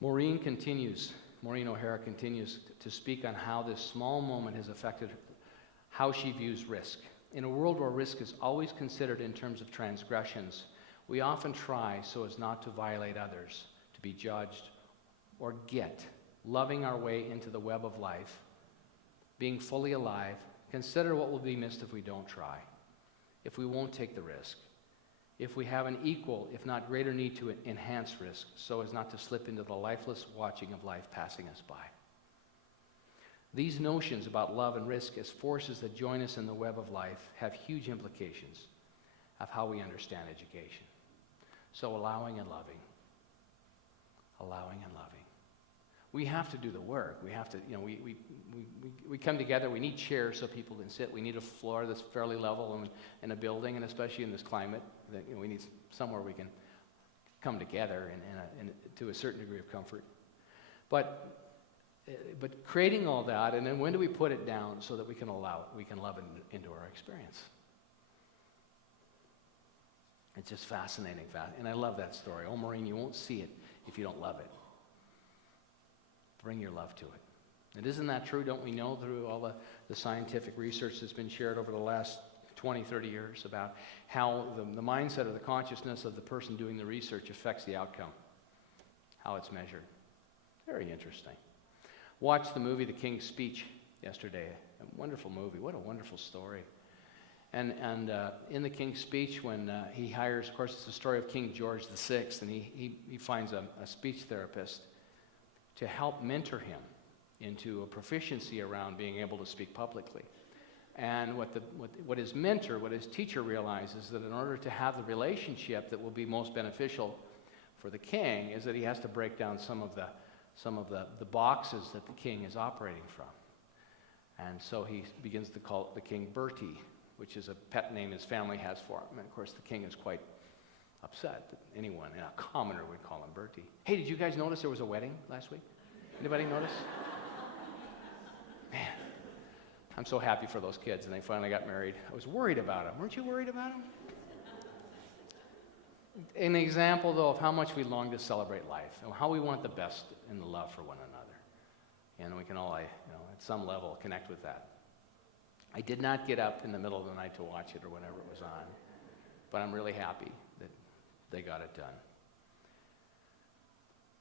Maureen O'Hara continues to speak on how this small moment has affected how she views risk. In a world where risk is always considered in terms of transgressions, we often try so as not to violate others, to be judged, or get, loving our way into the web of life, being fully alive. Consider what will be missed if we don't try, if we won't take the risk, if we have an equal, if not greater need to enhance risk, so as not to slip into the lifeless watching of life passing us by. These notions about love and risk as forces that join us in the web of life have huge implications of how we understand education. So allowing and loving. Allowing and loving. We have to do the work. We have to, we come together. We need chairs so people can sit. We need a floor that's fairly level in a building, and especially in this climate, that we need somewhere we can come together and to a certain degree of comfort. But creating all that, and then when do we put it down so that we can love it into our experience? It's just fascinating, and I love that story. Oh, Maureen, you won't see it if you don't love it. Bring your love to it. And isn't that true? Don't we know through all the scientific research that's been shared over the last 20, 30 years about how the mindset or the consciousness of the person doing the research affects the outcome, how it's measured? Very interesting. Watched the movie The King's Speech yesterday. A wonderful movie. What a wonderful story. And in The King's Speech, when he hires, of course, it's the story of King George VI, and he finds a speech therapist to help mentor him into a proficiency around being able to speak publicly. And what his mentor, what his teacher realizes, that in order to have the relationship that will be most beneficial for the king, is that he has to break down some of the boxes that the king is operating from. And so he begins to call the king Bertie, which is a pet name his family has for him. And of course the king is quite upset that anyone, a commoner, would call him Bertie. Hey, did you guys notice there was a wedding last week? Anybody notice? Man, I'm so happy for those kids, and they finally got married. I was worried about them. Weren't you worried about them? An example, though, of how much we long to celebrate life and how we want the best in the love for one another. And we can all, at some level, connect with that. I did not get up in the middle of the night to watch it or whenever it was on, but I'm really happy that they got it done.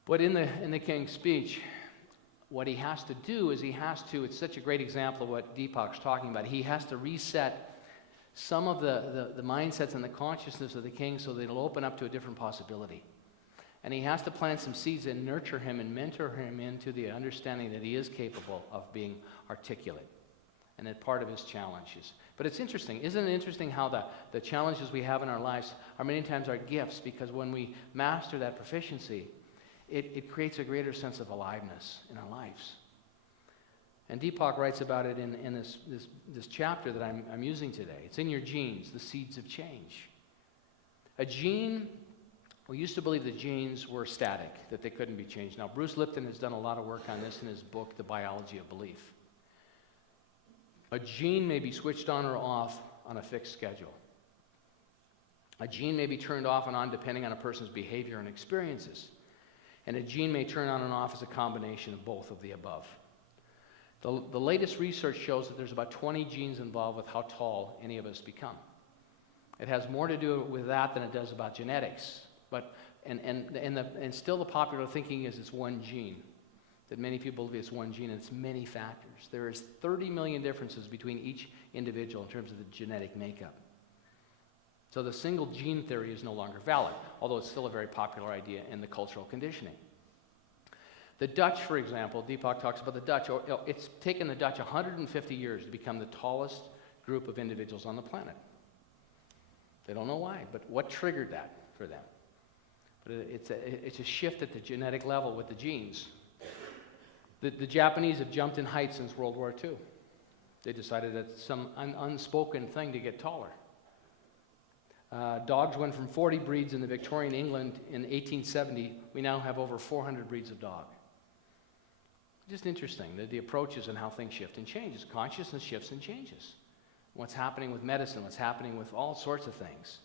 But in the King's Speech, what he has to do is it's such a great example of what Deepak's talking about. He has to reset some of the mindsets and the consciousness of the king so that it'll open up to a different possibility. And he has to plant some seeds and nurture him and mentor him into the understanding that he is capable of being articulate. And that part of his challenge is. But it's interesting. Isn't it interesting how the challenges we have in our lives are many times our gifts, because when we master that proficiency, it creates a greater sense of aliveness in our lives. And Deepak writes about it in this chapter that I'm using today. It's in your genes, the seeds of change. A gene, we used to believe that genes were static, that they couldn't be changed. Now, Bruce Lipton has done a lot of work on this in his book, The Biology of Belief. A gene may be switched on or off on a fixed schedule. A gene may be turned off and on depending on a person's behavior and experiences. And a gene may turn on and off as a combination of both of the above. The latest research shows that there's about 20 genes involved with how tall any of us become. It has more to do with that than it does about genetics. But and still the popular thinking is it's one gene. That many people believe it's one gene, and it's many factors. There is 30 million differences between each individual in terms of the genetic makeup. So the single gene theory is no longer valid, although it's still a very popular idea in the cultural conditioning. The Dutch, for example, Deepak talks about the Dutch. It's taken the Dutch 150 years to become the tallest group of individuals on the planet. They don't know why, but what triggered that for them? But it's a shift at the genetic level with the genes. The Japanese have jumped in height since World War II. They decided that's some unspoken thing to get taller. Dogs went from 40 breeds in the Victorian England in 1870. We now have over 400 breeds of dog. Just interesting, the approaches and how things shift and changes. Consciousness shifts and changes. What's happening with medicine, what's happening with all sorts of things.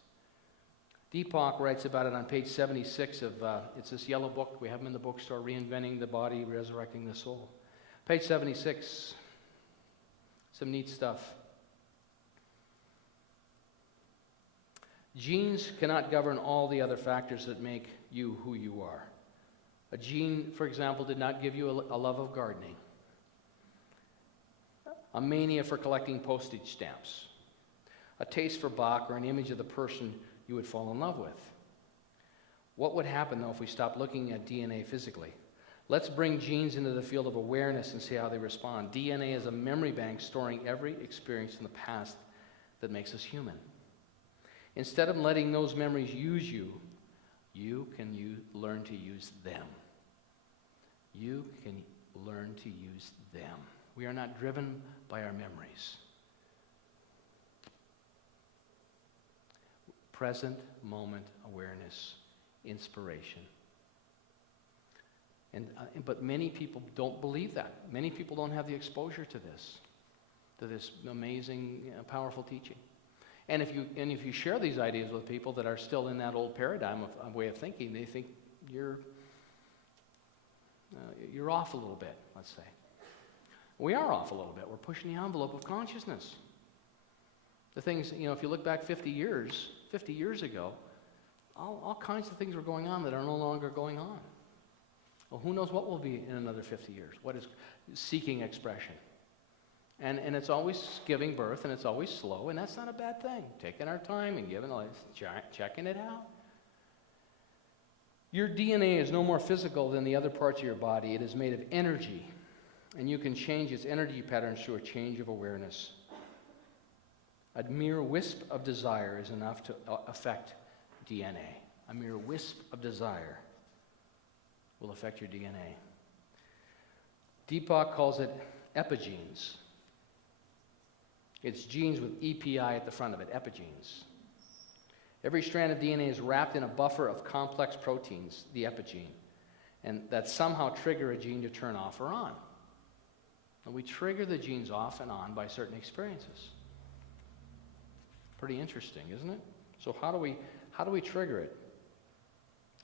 Deepak writes about it on page 76 of, it's this yellow book. We have them in the bookstore, Reinventing the Body, Resurrecting the Soul. Page 76, some neat stuff. Genes cannot govern all the other factors that make you who you are. A gene, for example, did not give you a love of gardening, a mania for collecting postage stamps, a taste for Bach, or an image of the person you would fall in love with. What would happen, though, if we stopped looking at DNA physically? Let's bring genes into the field of awareness and see how they respond. DNA is a memory bank storing every experience in the past that makes us human. Instead of letting those memories use you, you can learn to use them. You can learn to use them. We are not driven by our memories. Present moment awareness, inspiration. But many people don't believe that. Many people don't have the exposure to this amazing, powerful teaching. And if you share these ideas with people that are still in that old paradigm of way of thinking, they think you're off a little bit, let's say. We are off a little bit. We're pushing the envelope of consciousness. The things, if you look back 50 years ago, all kinds of things were going on that are no longer going on. Well, who knows what will be in another 50 years? What is seeking expression? And it's always giving birth, and it's always slow, and that's not a bad thing. Taking our time and checking it out. Your DNA is no more physical than the other parts of your body. It is made of energy, and you can change its energy patterns through a change of awareness. A mere wisp of desire is enough to affect DNA. A mere wisp of desire will affect your DNA. Deepak calls it epigenes. It's genes with EPI at the front of it, epigenes. Every strand of DNA is wrapped in a buffer of complex proteins, the epigene, and that somehow trigger a gene to turn off or on. And we trigger the genes off and on by certain experiences. Pretty interesting, isn't it? So how do we trigger it?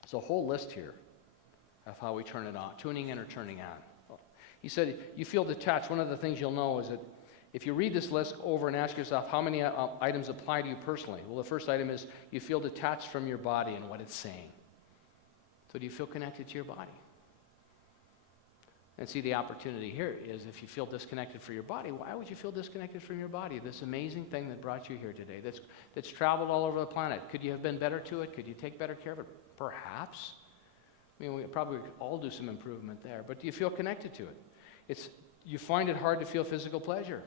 There's a whole list here of how we turn it on, tuning in or turning on. He said, you feel detached. One of the things you'll know is that if you read this list over and ask yourself how many items apply to you personally, well, the first item is you feel detached from your body and what it's saying. So do you feel connected to your body? And see, the opportunity here is if you feel disconnected from your body, why would you feel disconnected from your body? This amazing thing that brought you here today, that's traveled all over the planet. Could you have been better to it? Could you take better care of it? Perhaps. I mean, we probably all do some improvement there. But do you feel connected to it? You find it hard to feel physical pleasure.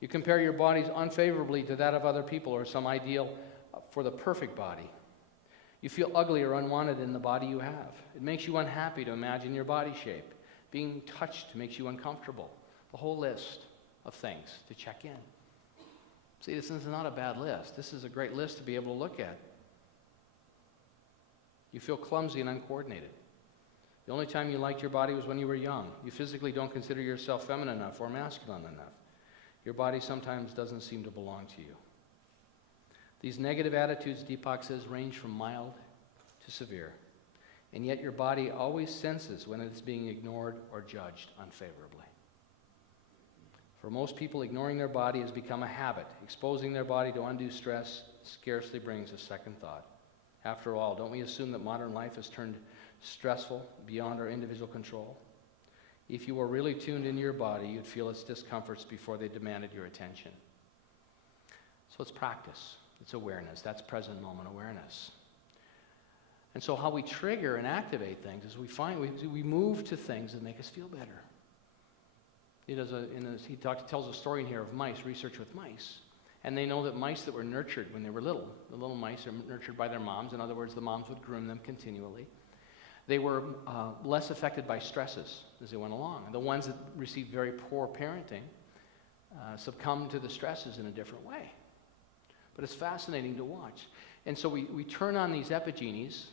You compare your bodies unfavorably to that of other people or some ideal for the perfect body. You feel ugly or unwanted in the body you have. It makes you unhappy to imagine your body shape. Being touched makes you uncomfortable. The whole list of things to check in. See, this is not a bad list. This is a great list to be able to look at. You feel clumsy and uncoordinated. The only time you liked your body was when you were young. You physically don't consider yourself feminine enough or masculine enough. Your body sometimes doesn't seem to belong to you. These negative attitudes, Deepak says, range from mild to severe. And yet your body always senses when it's being ignored or judged unfavorably. For most people, ignoring their body has become a habit. Exposing their body to undue stress scarcely brings a second thought. After all, don't we assume that modern life has turned stressful beyond our individual control? If you were really tuned into your body, you'd feel its discomforts before they demanded your attention. So it's practice. It's awareness. That's present moment awareness. And so how we trigger and activate things is we move to things that make us feel better. He tells a story in here of mice, research with mice. And they know that mice that were nurtured when they were little, the little mice are nurtured by their moms. In other words, the moms would groom them continually. They were less affected by stresses as they went along. The ones that received very poor parenting succumbed to the stresses in a different way. But it's fascinating to watch. And so we turn on these epigenes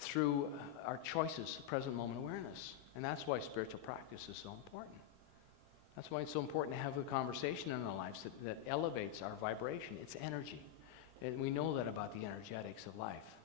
through our choices, present moment awareness. And that's why spiritual practice is so important. That's why it's so important to have a conversation in our lives that elevates our vibration. It's energy. And we know that about the energetics of life.